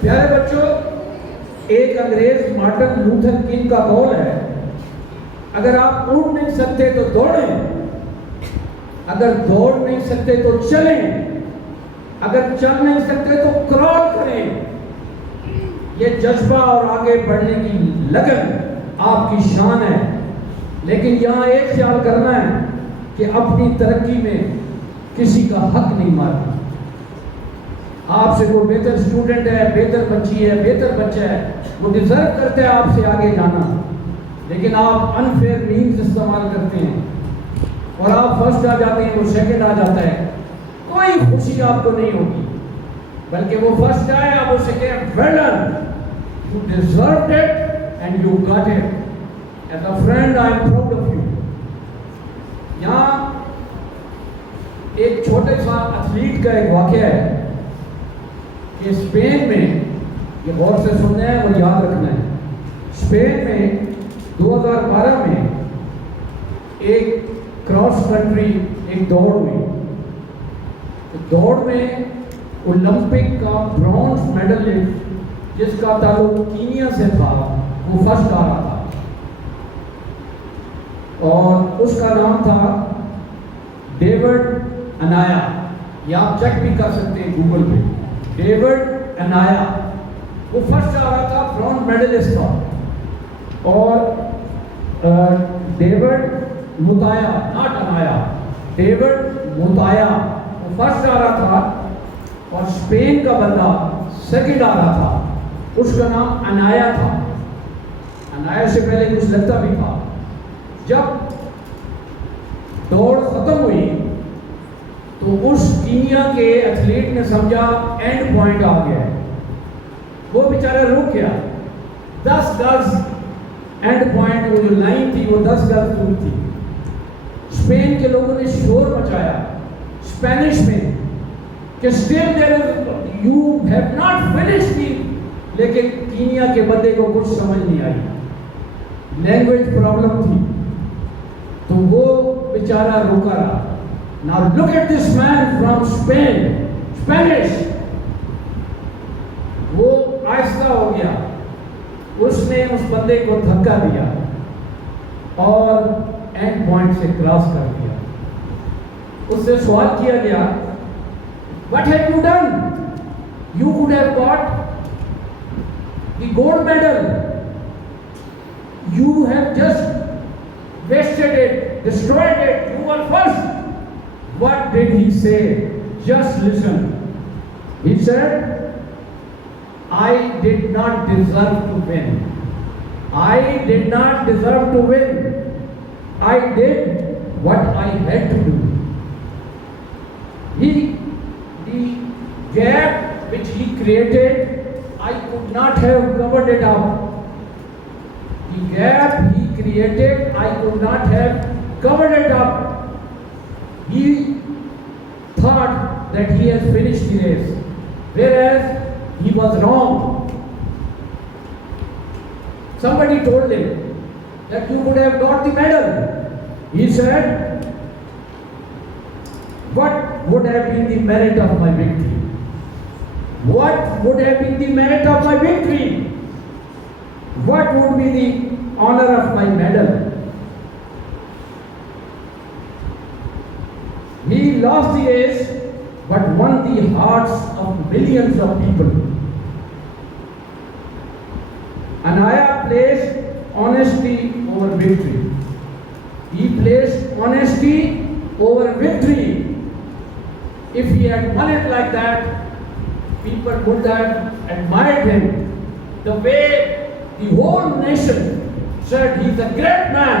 پیارے بچوں، ایک انگریز مارٹن لوتھر کنگ کا قول ہے، اگر آپ اڑ نہیں سکتے تو دوڑیں، اگر دوڑ نہیں سکتے تو چلیں، اگر چل نہیں سکتے تو کرال کریں۔ یہ جذبہ اور آگے بڑھنے کی لگن آپ کی شان ہے، لیکن یہاں ایک خیال کرنا ہے کہ اپنی ترقی میں کسی کا حق نہیں مارنا۔ آپ سے کوئی بہتر اسٹوڈنٹ ہے، بہتر بچی ہے، بہتر بچہ ہے، وہ ڈیزرو کرتے ہیں آپ سے آگے جانا، لیکن آپ انفیئر مینز استعمال کرتے ہیں اور آپ فرسٹ آ جاتے ہیں، وہ سیکنڈ آ جاتا ہے، کوئی خوشی آپ کو نہیں ہوگی، بلکہ وہ فرسٹ آئے، آپ اسے کہیں well done, you deserved it and you got it, as a friend I am proud of you. یہاں ایک چھوٹے سا ایتھلیٹ کا ایک واقعہ ہے کہ اسپین میں، یہ غور سے سننا ہے اور یاد رکھنا ہے، اسپین میں 2012 میں ایک کراس کنٹری ایک دوڑ ہوئی، دوڑ میں اولمپک کا برونز میڈلسٹ جس کا تعلق کینیا سے تھا وہ فرسٹ آ رہا تھا، اور اس کا نام تھا ڈیوڈ انایا، یہ آپ چیک بھی کر سکتے ہیں گوگل پہ، ڈیوڈ انایا، وہ فرسٹ آ رہا تھا، برونز میڈلسٹ تھا، اور ڈیوڈ متایا، ناٹ انایا، ڈیوڈ متایا وہ فرسٹ آ رہا تھا، اور اسپین کا بندہ سیکنڈ آ رہا تھا، اس کا نام انایا تھا۔ انایا سے پہلے کچھ لگتا بھی تھا۔ جب دوڑ ختم ہوئی تو اس کینیا کے ایتھلیٹ نے سمجھا اینڈ پوائنٹ آ گیا ہے، وہ بیچارہ رک گیا، 10 گز اینڈ پوائنٹ، وہ جو لائن تھی وہ 10 گز دور تھی۔ اسپین کے لوگوں نے شور مچایا اسپینش میں کہ still there is, you have not finished it، لیکن کینیا کے بندے کو کچھ سمجھ نہیں آئی، لینگویج پرابلم تھی، تو وہ بیچارہ رکا رہا۔ Now look at this man from Spain, Spanish، وہ آہستہ ہو گیا، اس نے اس بندے کو دھکا دیا اور اینڈ پوائنٹ سے کراس کر دیا۔ اس سے سوال کیا گیا what have you done? You would have got the gold medal, you have just wasted it, destroyed it, you were first. What did he say? Just listen. He said, I did not deserve to win. I did not deserve to win. I did what I had to do. The gap which he created, I could not have covered it up. The gap he created, I could not have covered it up. He thought that he has finished the race, whereas he was wrong. Somebody told him that you would have got the medal. He said, what would have been the merit of my victory? What would have been the merit of my victory? What would be the honor of my medal? He lost the race, but won the hearts of millions of people. Anaya placed honesty over victory. He placed honesty over victory. If he had won it like that, people would have admired him. The way the whole nation said he's a great man.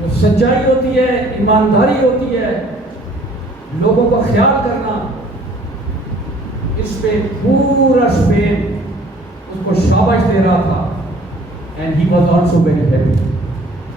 جو سچائی ہوتی ہے، ایمانداری ہوتی ہے، لوگوں کا خیال کرنا، اس پہ پورا اسپین اس کو شاباش دے رہا تھا، and he was also very happy.